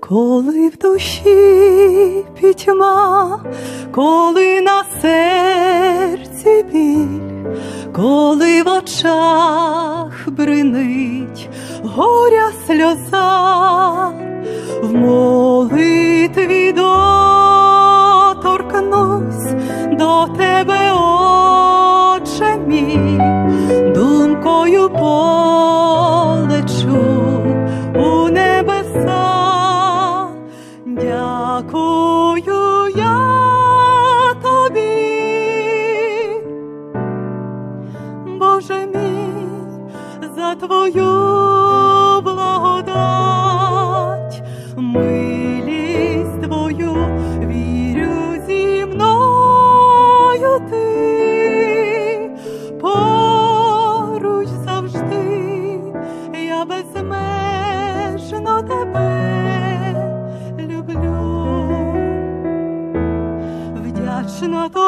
Коли в душі пітьма, коли на серці біль, коли в очах бринить горя сльоза, в молитві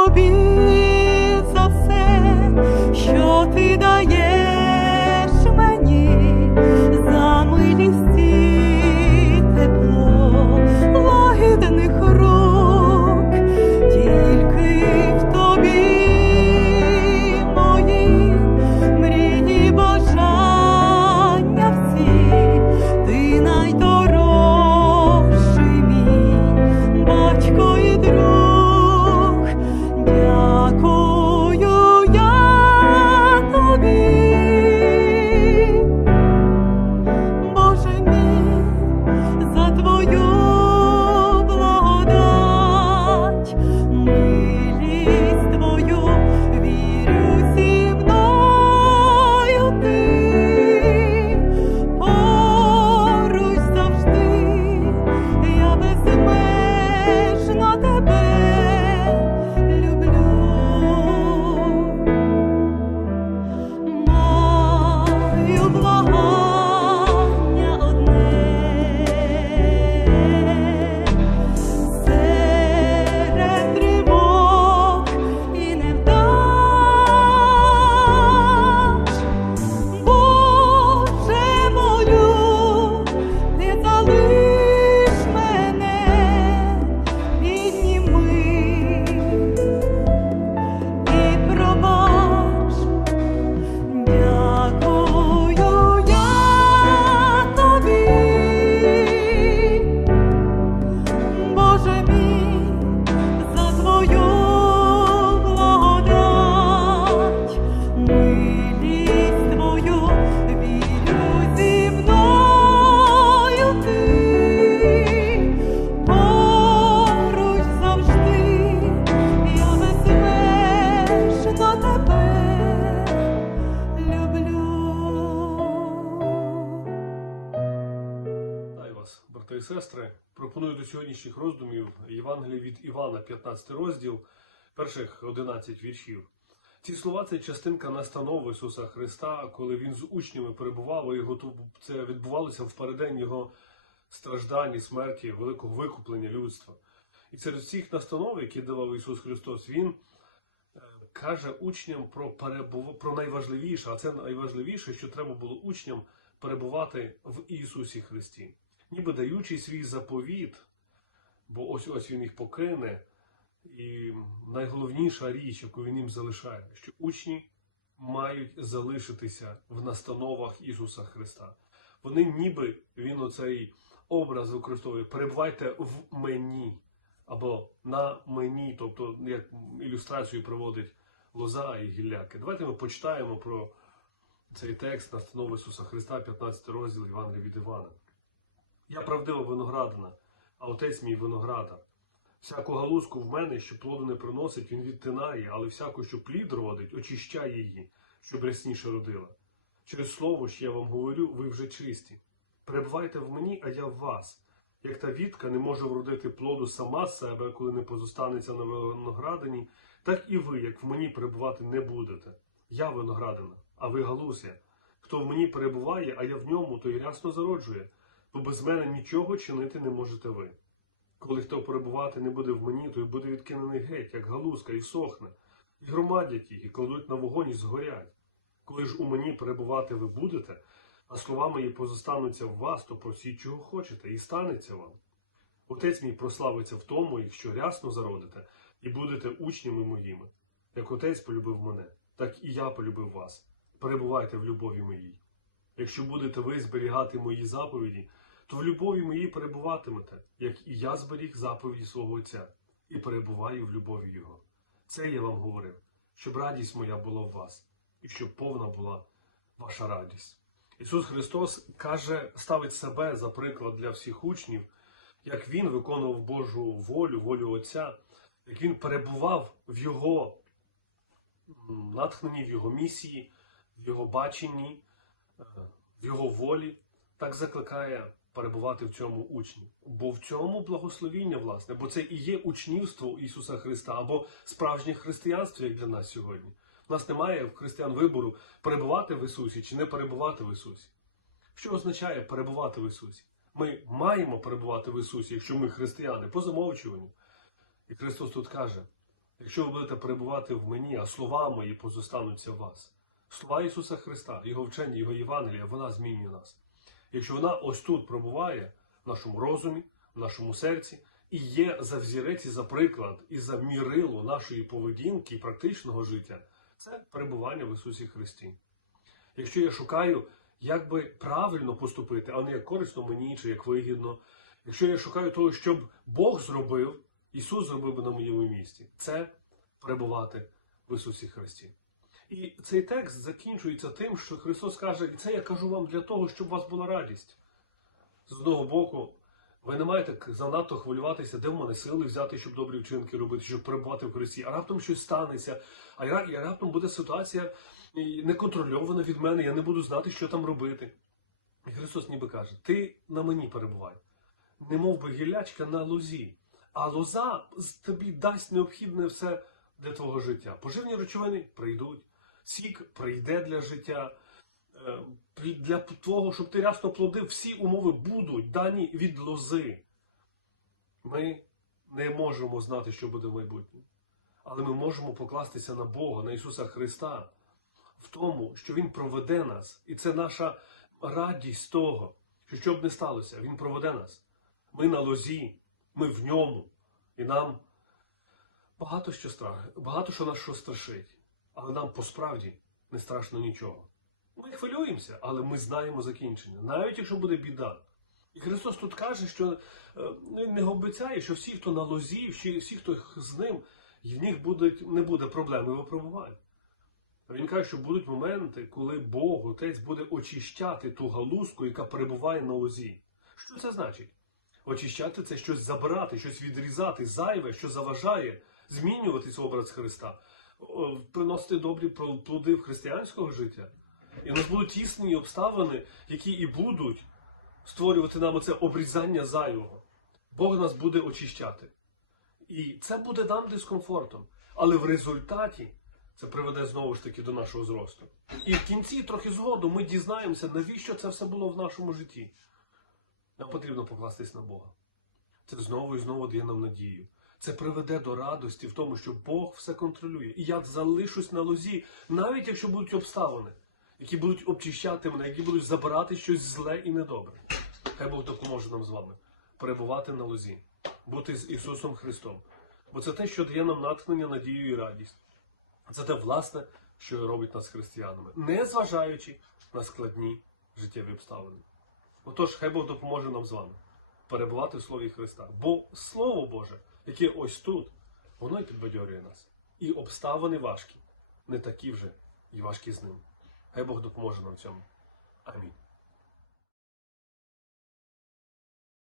тобі за все, що ти даєш сестри. Пропоную до сьогоднішніх роздумів Євангелія від Івана, 15 розділ, перших 11 віршів. Ці слова це частинка настанови Ісуса Христа, коли Він з учнями перебував, і це відбувалося в переддень Його страждань і смерті, великого викуплення людства. І серед всіх настанов, які давав Ісус Христос, Він е, каже учням про перебув... про найважливіше, а це найважливіше, що треба було учням перебувати в Ісусі Христі, ніби даючи свій заповіт, бо ось ось він їх покине. І найголовніша річ, яку він їм залишає, що учні мають залишитися в настановах Ісуса Христа. Вони ніби він оцей образ використовує перебувайте в мені або на мені, тобто як ілюстрацію проводить лоза і гілляки. Давайте ми почитаємо про цей текст настанови Ісуса Христа, 15 розділ Івангелія від Івана. Я правдива виноградина, а отець мій виноградар. Всяку галузку в мене, що плоду не приносить, він відтинає, але всяку, що плід родить, очищає її, щоб рясніше родила. Через слово, що я вам говорю, ви вже чисті. Перебувайте в мені, а я в вас. Як та вітка не може вродити плоду сама з себе, коли не позостанеться на виноградині, так і ви, як в мені перебувати не будете. Я виноградина, а ви галузя. Хто в мені перебуває, а я в ньому, той рясно зароджує, бо без мене нічого чинити не можете ви. Коли хто перебувати не буде в мені, той буде відкинений геть, як галузка, і всохне, і громадять їх, і кладуть на вогонь і згорять. Коли ж у мені перебувати ви будете, а слова мої позостануться в вас, то просіть, чого хочете, і станеться вам. Отець мій прославиться в тому, якщо рясно зародите, і будете учнями моїми. Як отець полюбив мене, так і я полюбив вас. Перебувайте в любові моїй. Якщо будете ви зберігати мої заповіді, то в любові моїй перебуватимете, як і я зберіг заповіді свого Отця, і перебуваю в любові Його. Це я вам говорив, щоб радість моя була в вас, і щоб повна була ваша радість. Ісус Христос каже, ставить себе за приклад для всіх учнів, як Він виконував Божу волю, волю Отця, як Він перебував в Його натхненні, в Його місії, в Його баченні, е, в Його волі, так закликає перебувати в цьому учні. Бо в цьому благословіння, власне, бо це і є учнівство Ісуса Христа, або справжнє християнство, як для нас сьогодні. У нас немає в християн вибору перебувати в Ісусі чи не перебувати в Ісусі. Що означає перебувати в Ісусі? Ми маємо перебувати в Ісусі, якщо ми християни, по замовчуванню. І Христос тут каже: якщо ви будете перебувати в мені, а слова мої позостануться в вас. Слова Ісуса Христа, Його вчення, Його Євангелія, вона змінює нас. Якщо вона ось тут пробуває в нашому розумі, в нашому серці, і є за взірець і за приклад, і за мірило нашої поведінки і практичного життя, це перебування в Ісусі Христі. Якщо я шукаю, як би правильно поступити, а не як корисно мені чи як вигідно, якщо я шукаю того, щоб Бог зробив, Ісус зробив би на моєму місці, це перебувати в Ісусі Христі. І цей текст закінчується тим, що Христос каже, і це я кажу вам для того, щоб у вас була радість. З одного боку, ви не маєте занадто хвилюватися, де в мене сили взяти, щоб добрі вчинки робити, щоб перебувати в Христі. А раптом щось станеться, а я, раптом буде ситуація неконтрольована від мене, я не буду знати, що там робити. І Христос ніби каже: ти на мені перебувай, не мов би гілячка на лозі, а лоза тобі дасть необхідне все для твого життя. Поживні речовини прийдуть, сік прийде для життя. Е, Для того, щоб ти рясно плодив, всі умови будуть дані від лози. Ми не можемо знати, що буде в майбутньому. Але ми можемо покластися на Бога, на Ісуса Христа, в тому, що Він проведе нас. І це наша радість того, що що б не сталося, Він проведе нас. Ми на лозі, ми в ньому. І нам багато що страх, багато що нас що страшить. Але нам по-справді не страшно нічого. Ми хвилюємося, але ми знаємо закінчення, навіть якщо буде біда. І Христос тут каже, що е, Він не обіцяє, що всі, хто на лозі, всі, хто з ним, в них будуть, не буде проблем і випробувань. А Він каже, що будуть моменти, коли Бог, Отець, буде очищати ту галузку, яка перебуває на лозі. Що це значить? Очищати це щось забирати, щось відрізати, зайве, що заважає змінюватись образ Христа, приносити добрі плоди в християнського життя. І у нас будуть тісні обставини, які і будуть створювати нам оце обрізання зайвого. Бог нас буде очищати. І це буде нам дискомфортом. Але в результаті це приведе знову ж таки до нашого зросту. І в кінці, трохи згодом, ми дізнаємося, навіщо це все було в нашому житті. Нам потрібно покластись на Бога. Це знову і знову дає нам надію. Це приведе до радості в тому, що Бог все контролює. І я залишусь на лозі, навіть якщо будуть обставини, які будуть обчищати мене, які будуть забирати щось зле і недобре. Хай Бог допоможе нам з вами перебувати на лозі, бути з Ісусом Христом. Бо це те, що дає нам натхнення, надію і радість. Це те, власне, що робить нас християнами, не зважаючи на складні життєві обставини. Отож, хай Бог допоможе нам з вами перебувати в Слові Христа. Бо Слово Боже, яке ось тут, воно й підбадьорює нас. І обставини важкі, не такі вже і важкі з ним. Хай Бог допоможе нам в цьому. Амінь.